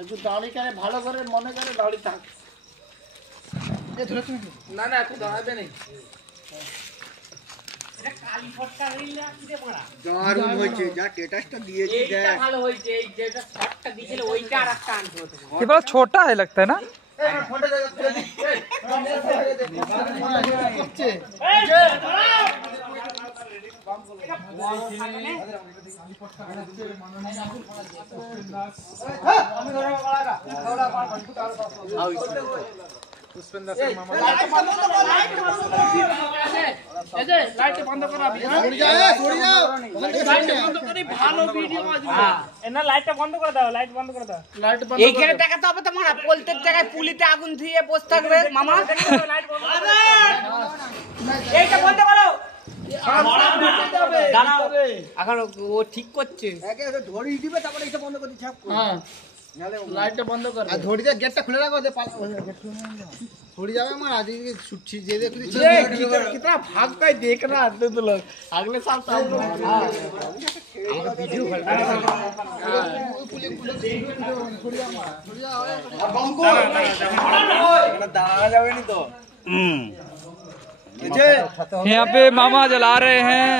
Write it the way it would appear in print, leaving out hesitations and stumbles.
একটু দাঁড়ি করে ভালো করে মনে করে দাঁড়ি থাক। না না এখন দাঁড়াবে নেই। छोटा है लगता है ना। লাইট বন্ধ করা ভালো ভিডিও না, লাইটটা বন্ধ করে দাও, লাইট বন্ধ করে দাও। লাইট বন্ধ এইখানে দেখাতে হবে তো মারা, প্রত্যেক জায়গায় পুলিতে আগুন ধুয়ে বসে থাকবে মামা। লাইট বন্ধ করো, এইটা বন্ধ করো। দাঁড়াও, এখন ও ঠিক করছে। ধরি দিবে তারপরে এটা বন্ধ করে দিচ্ছি। হ্যাঁ লাইটটা বন্ধ কর, আর ধরি দিয়ে গেটটা খুলে রাখো, ধরি যাবে আমার আজকে ছুটছি যে দেখি कितना भागता है देख रहा है तो लोग अगले साल सामने ভিডিও দাঁড়া যাবে নি তো। यहाँ पे मामा जला रहे हैं।